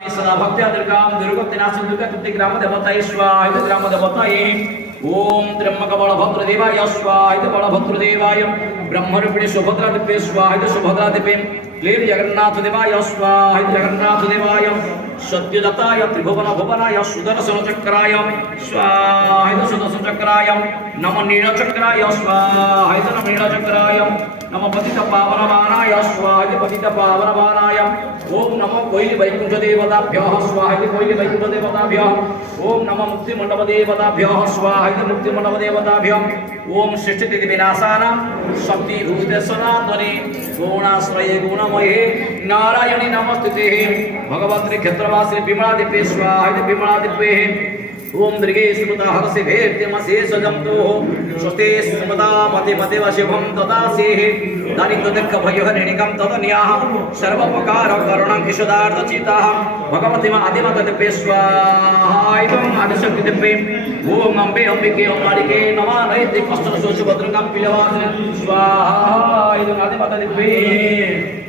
सदा भक्त्या दुर्गां दुर्गतिनाशं दुर्गति ग्राम देवताय स्वाहा ग्राम देवताय ओम त्र्यंबकबलभद्रदेवाय स्वाहा बलभद्रदेवाय ब्रह्मरूपिणी सुभद्रा दिव्ये स्वाहा सुभद्रा दिव्ये क्लीं जगन्नाथ देवाय स्वाहा जगन्नाथ देवाय सत्यदत्ताय त्रिभुवन भुवनाय सुदर्शन चक्राय स्वाहा सुदर्शन चक्राय नमो नीलचक्राय स्वाहा नमो नीलचक्राय नमो पतित पावनवानाय स्वाहा पतित पावनवानाय ओम नमो कोइली वैकुंठ देवताभ्यः स्वाहा कोइली वैकुंठ देवताभ्यः ओम नमो मुक्ति मंडप देवताभ्यः स्वाहा मुक्ति मंडप देवताभ्यः ओम सृष्टि तिथि विनाशानां शक्ति रूपे सनातने गुणाश्रये गुणमये नारायणी नमस्ते भगवती क्षेत्रवासी विमला दिव्ये स्वाहा विमला दिव्ये ओम दीर्घे स्मृता हरसे भेद्यमसे सजंतो स्वस्ते स्मृता मते मते वशिभं तदासेः दारिद्र्यदुःख भयहरिणिकं तदन्याः सर्वोपकार करुणं ईशदार्थचिताः भगवती आदिमाता दिव्ये स्वाहा एवं आदिशक्ति दिव्ये ओम अम्बे अंबिके अम्बालिके नमः नैतिक कष्ट शोष भद्रकां पिलवासिने स्वाहा एवं आदिमाता दिव्ये